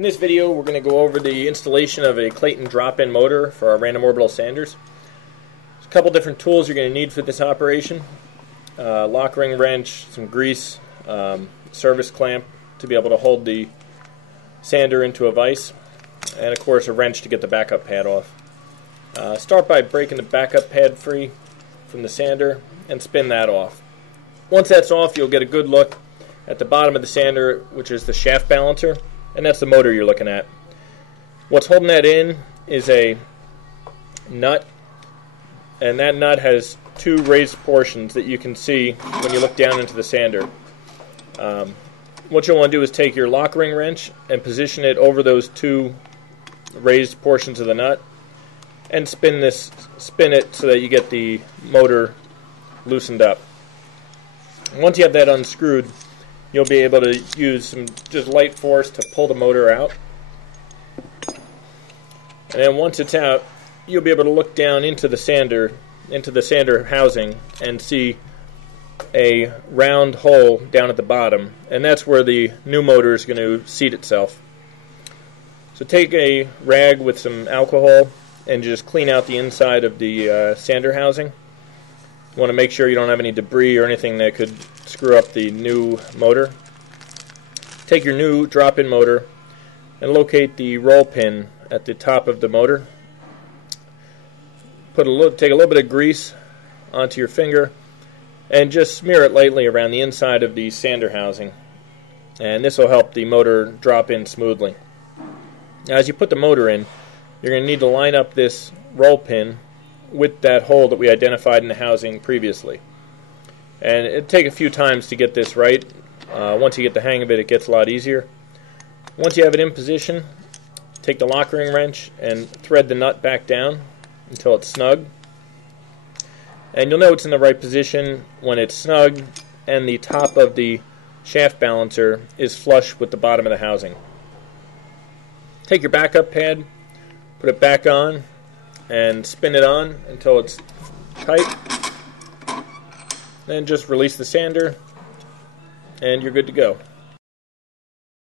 In this video, we're going to go over the installation of a Clayton drop-in motor for our random orbital sanders. There's a couple different tools you're going to need for this operation. Lock ring wrench, some grease, service clamp to be able to hold the sander into a vise, and of course a wrench to get the backup pad off. Start by breaking the backup pad free from the sander and spin that off. Once that's off, you'll get a good look at the bottom of the sander, which is the shaft balancer, and that's the motor you're looking at. What's holding that in is a nut, and that nut has two raised portions that you can see when you look down into the sander. What you'll want to do is take your lock ring wrench and position it over those two raised portions of the nut and spin it so that you get the motor loosened up. Once you have that unscrewed, you'll be able to use some just light force to pull the motor out. And then once it's out, you'll be able to look down into the sander housing and see a round hole down at the bottom, and that's where the new motor is going to seat itself. So take a rag with some alcohol and just clean out the inside of the sander housing. You want to make sure you don't have any debris or anything that could screw up the new motor. Take your new drop-in motor and locate the roll pin at the top of the motor. Take a little bit of grease onto your finger and just smear it lightly around the inside of the sander housing, and this will help the motor drop in smoothly. Now, as you put the motor in, you're going to need to line up this roll pin with that hole that we identified in the housing previously. And it'll take a few times to get this right. Once you get the hang of it, it gets a lot easier. Once you have it in position, take the lock ring wrench and thread the nut back down until it's snug. And you'll know it's in the right position when it's snug and the top of the shaft balancer is flush with the bottom of the housing. Take your backup pad, put it back on, and spin it on until it's tight. Then just release the sander, and you're good to go.